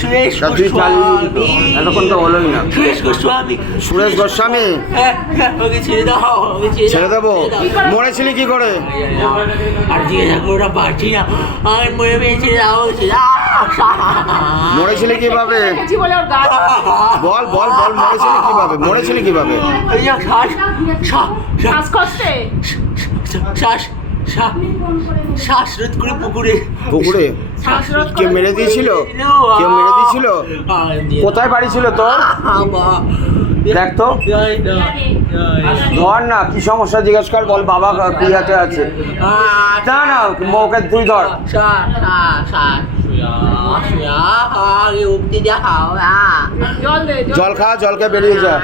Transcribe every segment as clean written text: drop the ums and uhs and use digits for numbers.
তুই চালিয়ে দিত এতক্ষণ তো হলোই না। সুরেশ গোস্বামী ছেড়ে দেবো? মরেছিলি কি করে? মরেছিলি কিভাবে? বল বল বল, মরেছিলি কিভাবে? মরেছিলি কিভাবে? শ্বাসরোধ করে পুকুরে। পুকুরে? কেউ মেরে দিয়েছিল? কেউ মেরে দিয়েছিল? কোথায় বাড়ি ছিল তোর? দেখ তো, ধর না, কি সমস্যা জিজ্ঞেস কর, বল বাবা ক্রিয়াতে আছে। না না, ওকে তুই ধর। জল খা, জলকে বেরিয়ে যা।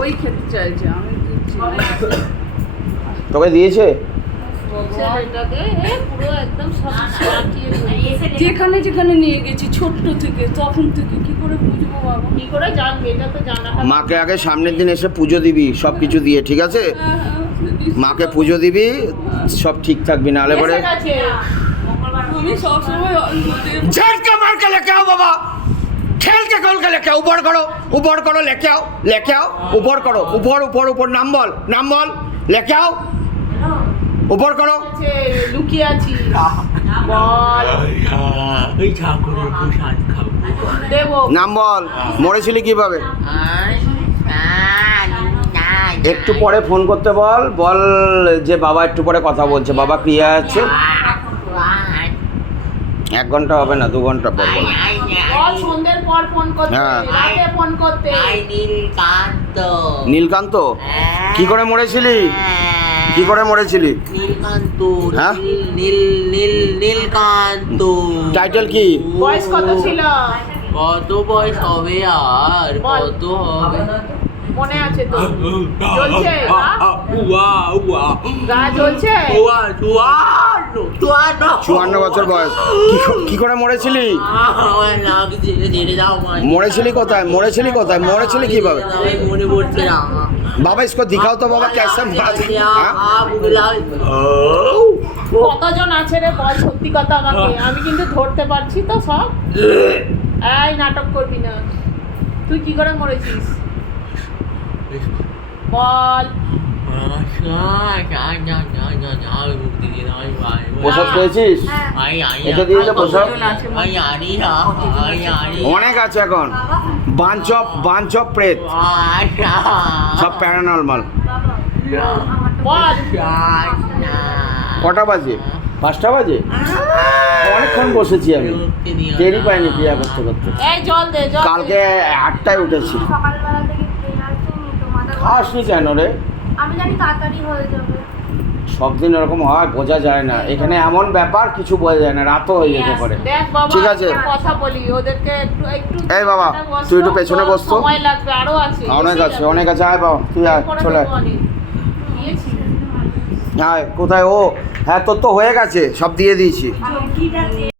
ওই খেতে চাইছে, আমি দিচ্ছি। তোকে দিয়েছে? যেখানে যেখানে নিয়ে গেছি ছোট্ট থেকে, তখন থেকে কি করে বুঝবো বাবা? কি করে জানবে? এটা তো জানা। মাকে আগে সামনের দিন এসে পুজো দিবি সব কিছু দিয়ে, ঠিক আছে? মাকে পুজো দিবি, সব ঠিক থাকবি, নাহলে পরে আমি সবসময় ঝটকা মার কে লেকে आओ বাবা, खेल के गोल के लेके आओ, ऊपर करो लेके आओ, ऊपर करो, ऊपर नाम बोल लेके आओ, ऊपर करो। লুকিয়ে আছি, বল দেবো। নাম বল, মরেছিলি কিভাবে? একটু পরে ফোন করতে বল, বল যে বাবা একটু পরে কথা বলছে, বাবা ক্রিয়া আছে। 1 ঘন্টা হবে না, 2 ঘন্টা পর বল। সন্ধ্যের পর ফোন করতে, রাতে ফোন করতে। নীলকান্ত? কি করে মরেছিলি? কি করে মরেছিলি? নীলকান্ত। হ্যাঁ, নীলকান্ত। টাইটেল কি? বয়স কত ছিল? কত বয়স হবে আর? কত হবে মনে আছে তো? চলছে গা চলছে? 54 বছর বয়স। কি করে মরেছিলি? মরেছিলি কোথায়? মরেছিলি কিভাবে? মনে পড়ছে না বাবা, इसको दिखाओ तो बाबा कैसे কতজন আছে রে, বল সত্যি কথা আমাকে। আমি কিন্তু ধরতে পারছি তো সব। এই নাটক করবি না। তুই কি করে মরেছিস বল। প্রসাদ পেয়েছিস? এটা দিয়ে তো প্রসাদ অনেক আছে এখন। বাঞ্চ অফ প্রেত, সব প্যারানর্মাল। বল কটা বাজে? 5টা বাজে? অনেকক্ষণ বসেছি আমি, টেরই পাইনি ক্রিয়া করতে করতে। এই জল দে, জল। কালকে 8টায় উঠেছি। সকালবেলা থেকে ট্রেন আছে, তোমাদের খাসনি কেন রে? আমি জানি তাড়াতাড়ি হয়ে যাবে। সব দিন এরকম হয়, বোঝা যায় না। এখানে এমন ব্যাপার, কিছু বোঝা যায় না, রাতও হয়ে যেতে পারে। দেখ বাবা, ঠিক আছে, কথা বলি ওদেরকে একটু। এই বাবা, তুই একটু পেছনে বস তো। সময় লাগবে, আরো আছে। অনেক আছে। আয় বাবা, তুই আয়, চলে আয়। কোথায় ও? হ্যাঁ, তোর তো হয়ে গেছে, সব দিয়ে দিয়েছি।